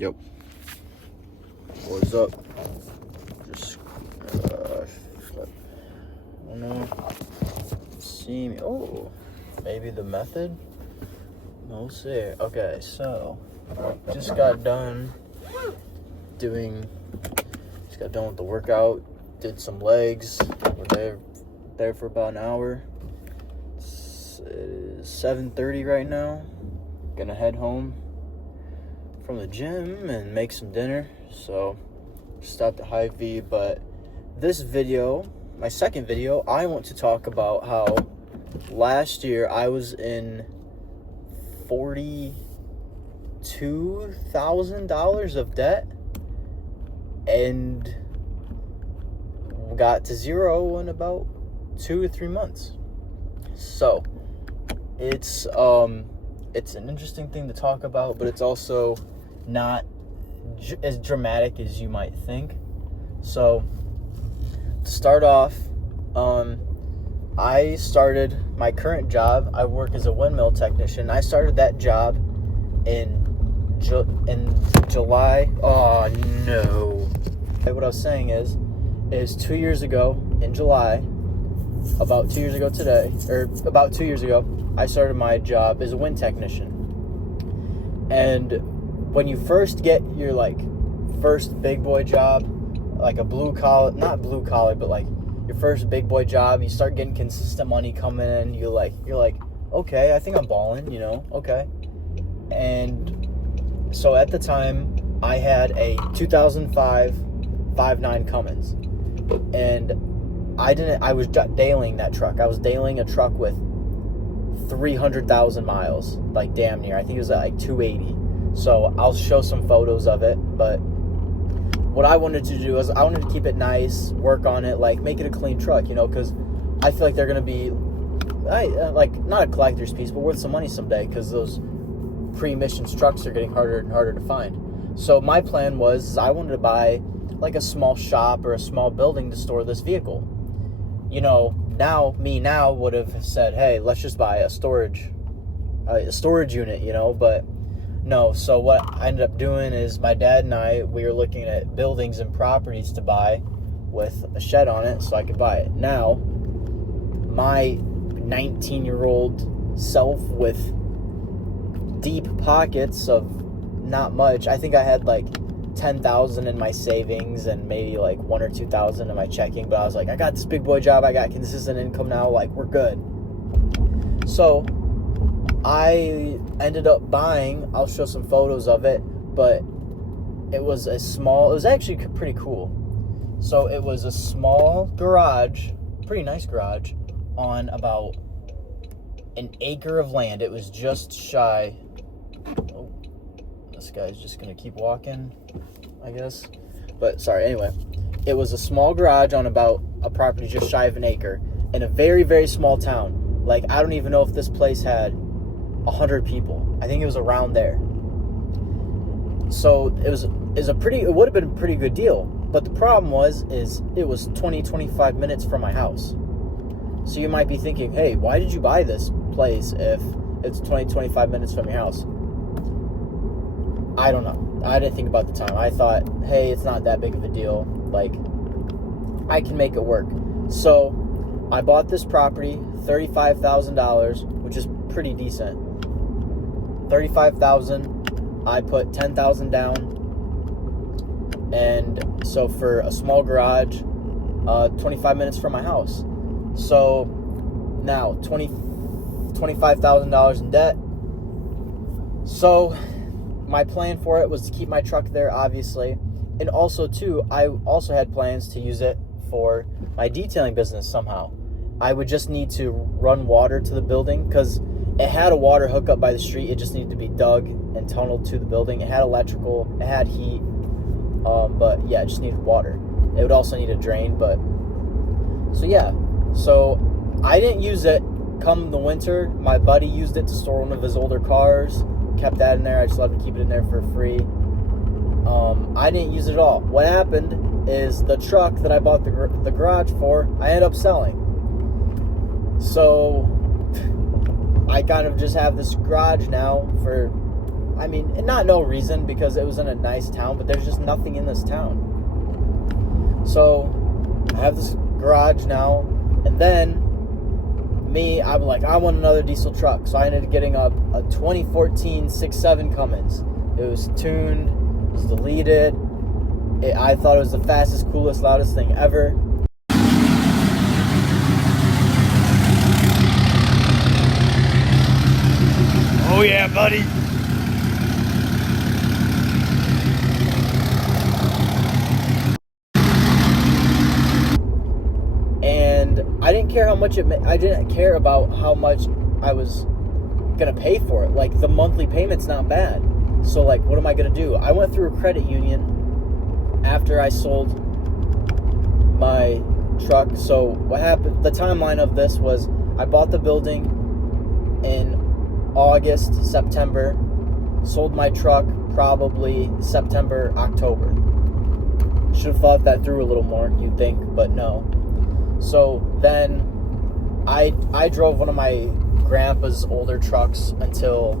Yep. What's up? Just, I don't know. See me. Oh, maybe the method? We'll see. Okay, so, just got done with the workout. Did some legs. We're there for about an hour. It is 7:30 right now. Gonna head home from the gym and make some dinner. So, stopped at Hy-Vee. But this video, my second video, I want to talk about how last year I was in $42,000 of debt and got to zero in about 2 or 3 months. So it's an interesting thing to talk about, but it's also not as dramatic as you might think. So to start off, I started my current job. I work as a windmill technician. I started that job in July. Oh no! What I was saying is 2 years ago in July, about 2 years ago today, or about 2 years ago, I started my job as a wind technician. And when you first get your first big boy job, like a not blue collar, but like your first big boy job, you start getting consistent money coming in. You're like, okay, I think I'm balling, okay. And so at the time, I had a 2005 5.9 Cummins, and I was dailing that truck. I was dailing a truck with 300,000 miles, like damn near. I think it was at like 280. So I'll show some photos of it, but what I wanted to do is I wanted to keep it nice, work on it, make it a clean truck, because I feel like they're going to be, not a collector's piece, but worth some money someday, because those pre-emissions trucks are getting harder and harder to find. So my plan was I wanted to buy a small shop or a small building to store this vehicle. Now would have said, hey, let's just buy a storage unit, but no. So what I ended up doing is my dad and we were looking at buildings and properties to buy with a shed on it so I could buy it. Now, my 19-year-old self with deep pockets of not much, I think I had $10,000 in my savings and maybe $1,000 or $2,000 in my checking, but I was like, I got this big boy job, I got consistent income now, we're good. So I ended up buying, I'll show some photos of it, but it was actually pretty cool. So it was a small garage, pretty nice garage, on about an acre of land. It was just shy. Oh, this guy's just gonna keep walking, I guess. But sorry, anyway. It was a small garage on about a property just shy of an acre in a very, very small town. I don't even know if this place had 100 people. I think it was around there. So it would have been a pretty good deal. But the problem is it was 25 minutes from my house. So you might be thinking, hey, why did you buy this place if it's 25 minutes from your house? I don't know. I didn't think about the time. I thought, hey, it's not that big of a deal. I can make it work. So I bought this property, $35,000, which is pretty decent. $35,000. I put $10,000 down, and so for a small garage, 25 minutes from my house. So now $25,000 in debt. So my plan for it was to keep my truck there, obviously, and also too, I also had plans to use it for my detailing business somehow. I would just need to run water to the building because it had a water hookup by the street. It just needed to be dug and tunneled to the building. It had electrical, it had heat, but yeah, it just needed water. It would also need a drain, but so yeah. So I didn't use it come the winter. My buddy used it to store one of his older cars. Kept that in there. I just let him keep it in there for free. I didn't use it at all. What happened is the truck that I bought the garage for, I ended up selling. So I kind of just have this garage now for, I mean, not no reason, because it was in a nice town, but there's just nothing in this town. So I have this garage now, and then I'm like, I want another diesel truck. So I ended up getting a 2014 6.7 Cummins. It was tuned, it was deleted. I thought it was the fastest, coolest, loudest thing ever. Oh yeah, buddy. And I didn't care how much I didn't care about how much I was gonna pay for it. Like, the monthly payment's not bad. So like, what am I gonna do? I went through a credit union after I sold my truck. So what happened, the timeline of this was, I bought the building in August, September, sold my truck probably September, October. Should have thought that through a little more, you'd think, but no. So then I drove one of my grandpa's older trucks until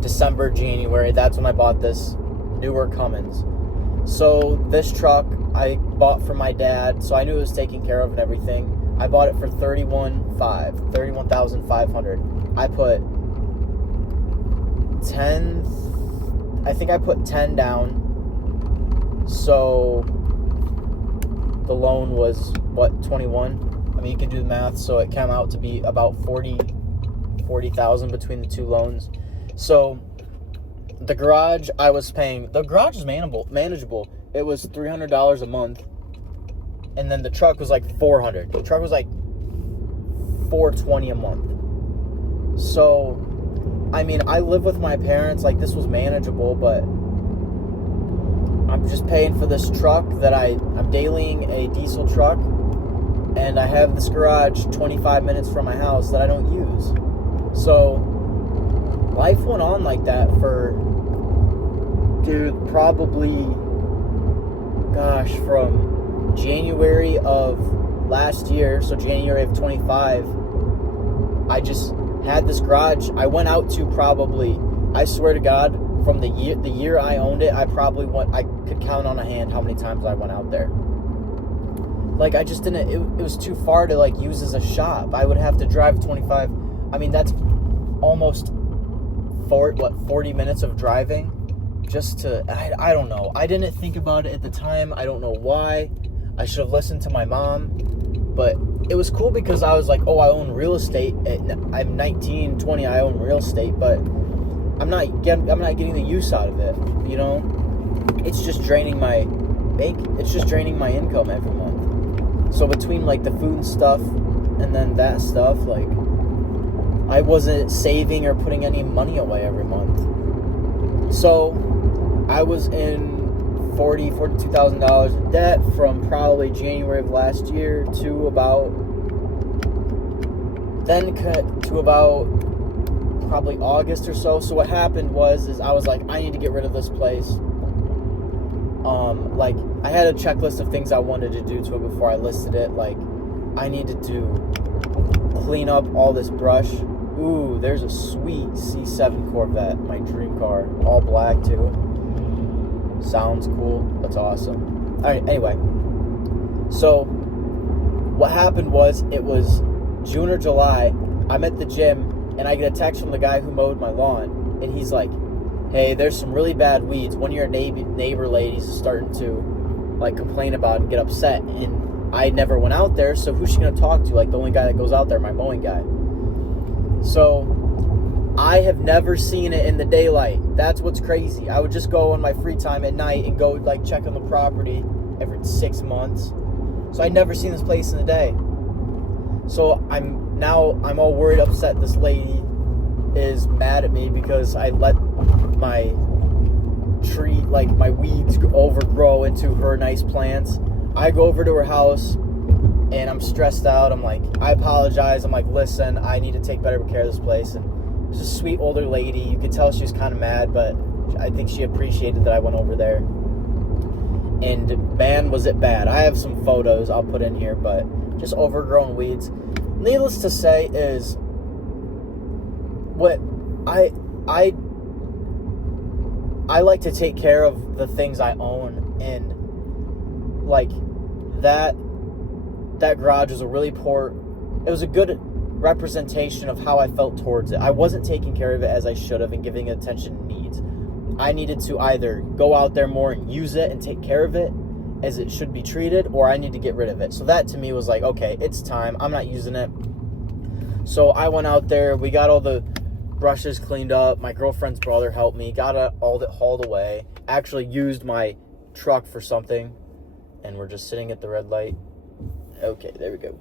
December, January. That's when I bought this newer Cummins. So this truck I bought from my dad, so I knew it was taken care of and everything. I bought it for $31,500. I put 10 down. So the loan was, what, 21? I mean, you can do the math. So it came out to be about 40,000 between the two loans. So the garage I was paying, the garage is manageable. It was $300 a month. And then the truck was like $400. The truck was like $420 a month. So, I mean, I live with my parents. Like, this was manageable, but I'm just paying for this truck that I'm dailying a diesel truck, and I have this garage 25 minutes from my house that I don't use. So life went on like that for, dude, probably, gosh, from January of last year, so January of 25, I just had this garage. I went out to probably, I swear to God, from the year I owned it, I could count on a hand how many times I went out there. Like, I just didn't, it was too far to, like, use as a shop. I would have to drive 25, I mean, that's almost 40 minutes of driving just to, I don't know. I didn't think about it at the time. I don't know why. I should have listened to my mom. But it was cool because I was like, oh, I own real estate. I'm 19, 20, I own real estate, but I'm not getting the use out of it, you know? It's just draining my income every month. So between, like, the food stuff and then that stuff, like, I wasn't saving or putting any money away every month. So I was in $42,000 in debt from probably January of last year to about probably August or so. So what happened is I was like, I need to get rid of this place. Like, I had a checklist of things I wanted to do to it before I listed it. Like, I needed to clean up all this brush. Ooh, there's a sweet C7 Corvette, my dream car, all black too. Sounds cool. That's awesome. All right, anyway. So what happened was, it was June or July. I'm at the gym, and I get a text from the guy who mowed my lawn, and he's like, hey, there's some really bad weeds. One of your neighbor ladies is starting to, like, complain about and get upset. And I never went out there, so who's she going to talk to? Like, the only guy that goes out there, my mowing guy. So I have never seen it in the daylight. That's what's crazy. I would just go on my free time at night and go, like, check on the property every 6 months. So I'd never seen this place in the day. So I'm all worried, upset. This lady is mad at me because I let my tree, like, my weeds overgrow into her nice plants. I go over to her house and I'm stressed out. I'm like, I apologize. I'm like, listen, I need to take better care of this place. And it's a sweet older lady. You could tell she was kind of mad, but I think she appreciated that I went over there. And man, was it bad. I have some photos I'll put in here, but just overgrown weeds. Needless to say is, what I I like to take care of the things I own, and like that garage was a really poor, it was a good representation of how I felt towards it. I wasn't taking care of it as I should have and giving it attention it needs. I needed to either go out there more and use it and take care of it as it should be treated, or I need to get rid of it. So that to me was like, okay, it's time. I'm not using it. So I went out there. We got all the brushes cleaned up. My girlfriend's brother helped me. Got all that hauled away. Actually used my truck for something. And we're just sitting at the red light. Okay, there we go.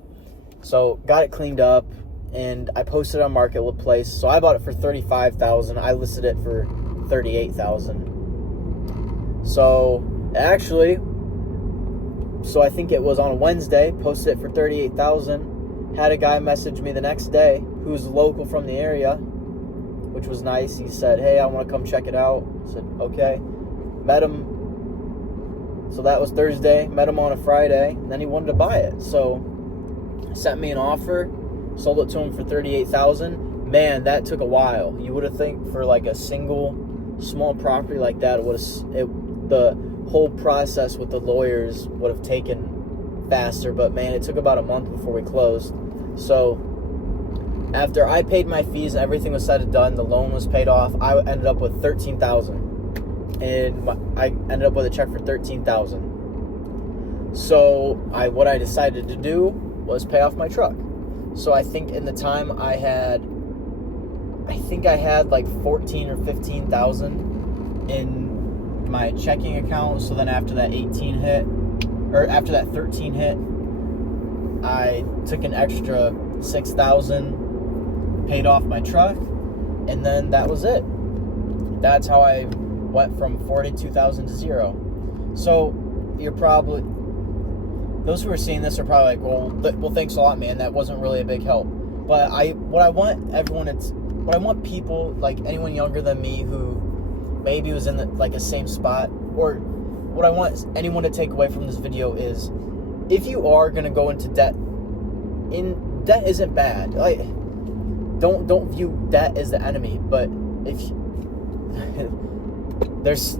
So got it cleaned up, and I posted it on Marketplace. So I bought it for $35,000. I listed it for $38,000. So actually, I think it was on a Wednesday. Posted it for $38,000. Had a guy message me the next day who's local from the area, which was nice. He said, "Hey, I want to come check it out." I said, "Okay." Met him. So that was Thursday. Met him on a Friday. And then he wanted to buy it. So sent me an offer. Sold it to him for $38,000. Man, that took a while. You would have think for like a single small property like that, the whole process with the lawyers would have taken faster. But man, it took about a month before we closed. So after I paid my fees and everything was said and done, the loan was paid off, I ended up with $13,000. And I ended up with a check for $13,000. So what I decided to do was pay off my truck. So I think in the time I had like 14 or 15,000 in my checking account. So then after that 13 hit, I took an extra 6,000, paid off my truck, and then that was it. That's how I went from 42,000 to zero. So you're probably, those who are seeing this are probably like, well, thanks a lot, man. That wasn't really a big help. But what I want people, like anyone younger than me who maybe was in the same spot, or what I want anyone to take away from this video is, if you are gonna go into debt, debt isn't bad. Like, don't view debt as the enemy. But if there's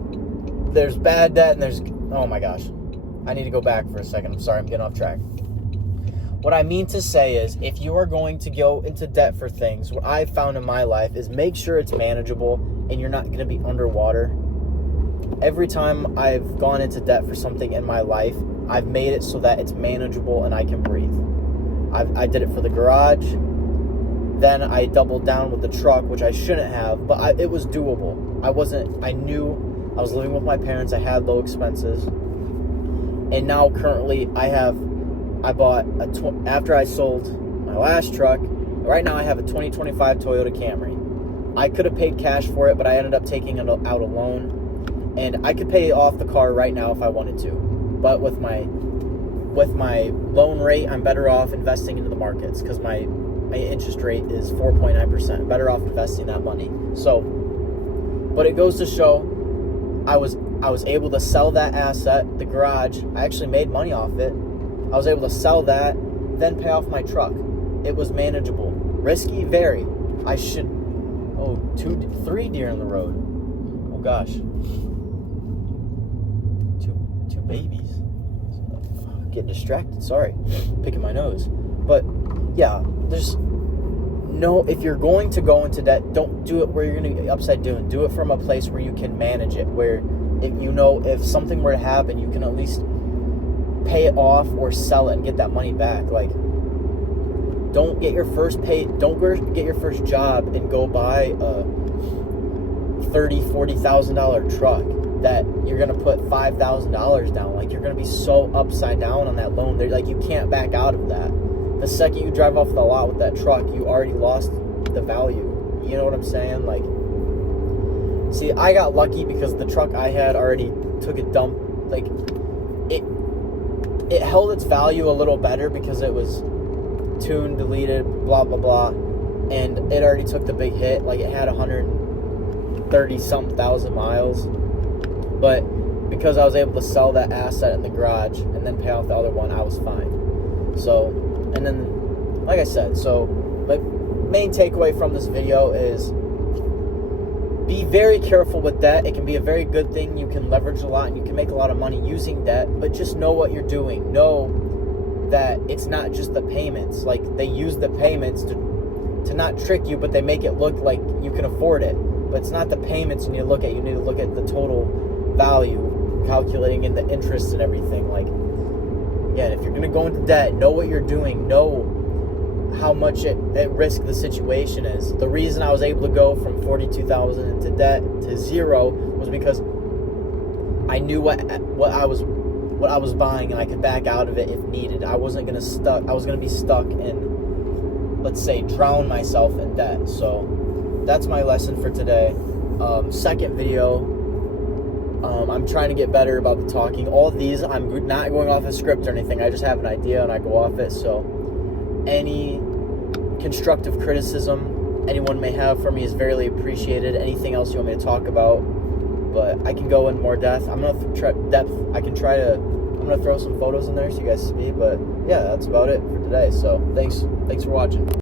bad debt and there's, oh my gosh, I need to go back for a second. I'm sorry, I'm getting off track. What I mean to say is, if you are going to go into debt for things, what I've found in my life is make sure it's manageable and you're not going to be underwater. Every time I've gone into debt for something in my life, I've made it so that it's manageable and I can breathe. I did it for the garage. Then I doubled down with the truck, which I shouldn't have, but it was doable. I knew I was living with my parents. I had low expenses. And now currently after I sold my last truck, right now I have a 2025 Toyota Camry. I could have paid cash for it, but I ended up taking out a loan. And I could pay off the car right now if I wanted to. But with my loan rate, I'm better off investing into the markets, because my interest rate is 4.9%. Better off investing that money. So, but it goes to show, I was able to sell that asset, the garage. I actually made money off it. I was able to sell that, then pay off my truck. It was manageable. Risky, very. Three deer in the road. Oh gosh. Two babies. Getting distracted, sorry. Picking my nose. But yeah, if you're going to go into debt, don't do it where you're going to be upside down. Do it from a place where you can manage it, where if something were to happen, you can at least pay it off or sell it and get that money back. Like, don't get your first job and go buy a $30,000-$40,000 truck that you're going to put $5,000 down. Like, you're going to be so upside down on that loan. Like, you can't back out of that. The second you drive off the lot with that truck, you already lost the value. You know what I'm saying? Like, see, I got lucky because the truck I had already took a dump. Like, it held its value a little better because it was tuned, deleted, blah, blah, blah. And it already took the big hit. Like, it had 130-something thousand miles. But because I was able to sell that asset in the garage and then pay off the other one, I was fine. So, and then, like I said, the main takeaway from this video is be very careful with debt. It can be a very good thing. You can leverage a lot and you can make a lot of money using debt, but just know what you're doing. Know that it's not just the payments. Like, they use the payments to not trick you, but they make it look like you can afford it. But it's not the payments you need to look at. You need to look at the total value, calculating in the interest and everything. Like, again, if you're going to go into debt, know what you're doing. Know how much at risk the situation is. The reason I was able to go from $42,000 into debt to zero was because I knew what I was buying, and I could back out of it if needed. I was going to be stuck and, let's say, drown myself in debt. So that's my lesson for today. Second video, I'm trying to get better about the talking. All of these, I'm not going off a script or anything. I just have an idea and I go off it. So any constructive criticism anyone may have for me is very appreciated. Anything else you want me to talk about, but I can go in more depth. I'm gonna throw some photos in there so you guys see. But yeah, that's about it for today. So thanks for watching.